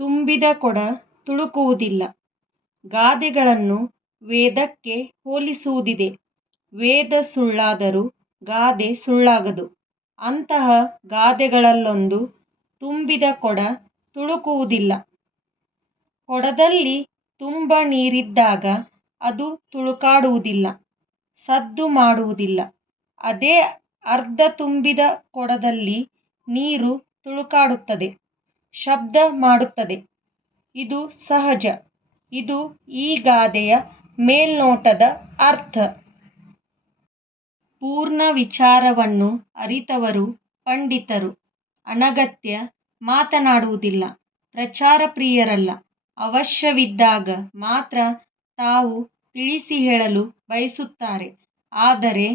ತುಂಬಿದ ಕೊಡ ತುಳುಕುವುದಿಲ್ಲ. ಗಾದೆಗಳನ್ನು ವೇದಕ್ಕೆ ಹೋಲಿಸುವುದಿದೆ. ವೇದ ಸುಳ್ಳಾದರೂ ಗಾದೆ ಸುಳ್ಳಾಗದು. ಅಂತಹ ಗಾದೆಗಳಲ್ಲೊಂದು ತುಂಬಿದ ಕೊಡ ತುಳುಕುವುದಿಲ್ಲ. ಕೊಡದಲ್ಲಿ ತುಂಬ ನೀರಿದ್ದಾಗ ಅದು ತುಳುಕಾಡುವುದಿಲ್ಲ. ಸದ್ದು ಮಾಡುವುದಿಲ್ಲ. ಅದೇ ಅರ್ಧ ತುಂಬಿದ ಕೊಡದಲ್ಲಿ ನೀರು ತುಳುಕಾಡುತ್ತದೆ. ಶಬ್ದ ಮಾಡುತ್ತದೆ. ಇದು ಸಹಜ. ಇದು ಈ ಗಾದೆಯ ಮೇಲ್ನೋಟದ ಅರ್ಥ. ಪೂರ್ಣ ವಿಚಾರವನ್ನು ಅರಿತವರು, ಪಂಡಿತರು. ಅನಗತ್ಯ ಮಾತನಾಡುವುದಿಲ್ಲ. ಪ್ರಚಾರ ಪ್ರಿಯರಲ್ಲ ಅವಶ್ಯವಿದ್ದಾಗ ಮಾತ್ರ ತಾವು ತಿಳಿಸಿ ಹೇಳಲು ಬಯಸುತ್ತಾರೆ. ಆದರೆ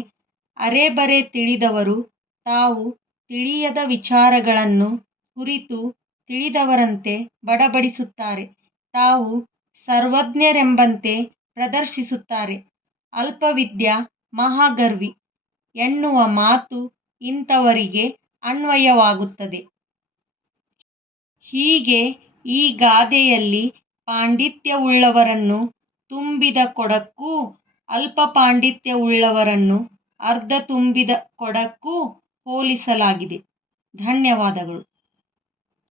ಅರೆಬರೆ ತಿಳಿದವರು ತಾವು ತಿಳಿಯದ ವಿಚಾರಗಳನ್ನು ಕುರಿತು ತಿಳಿದವರಂತೆ ಬಡಬಡಿಸುತ್ತಾರೆ. ತಾವು ಸರ್ವಜ್ಞರೆಂಬಂತೆ ಪ್ರದರ್ಶಿಸುತ್ತಾರೆ. ಅಲ್ಪವಿದ್ಯ ಮಹಾಗರ್ವಿ ಎನ್ನುವ ಮಾತು ಇಂಥವರಿಗೆ ಅನ್ವಯವಾಗುತ್ತದೆ. ಹೀಗೆ ಈ ಗಾದೆಯಲ್ಲಿ ಪಾಂಡಿತ್ಯವುಳ್ಳವರನ್ನು ತುಂಬಿದ ಕೊಡಕ್ಕೂ, ಅಲ್ಪ ಪಾಂಡಿತ್ಯವುಳ್ಳವರನ್ನು ಅರ್ಧ ತುಂಬಿದ ಕೊಡಕ್ಕೂ ಹೋಲಿಸಲಾಗಿದೆ. ಧನ್ಯವಾದಗಳು.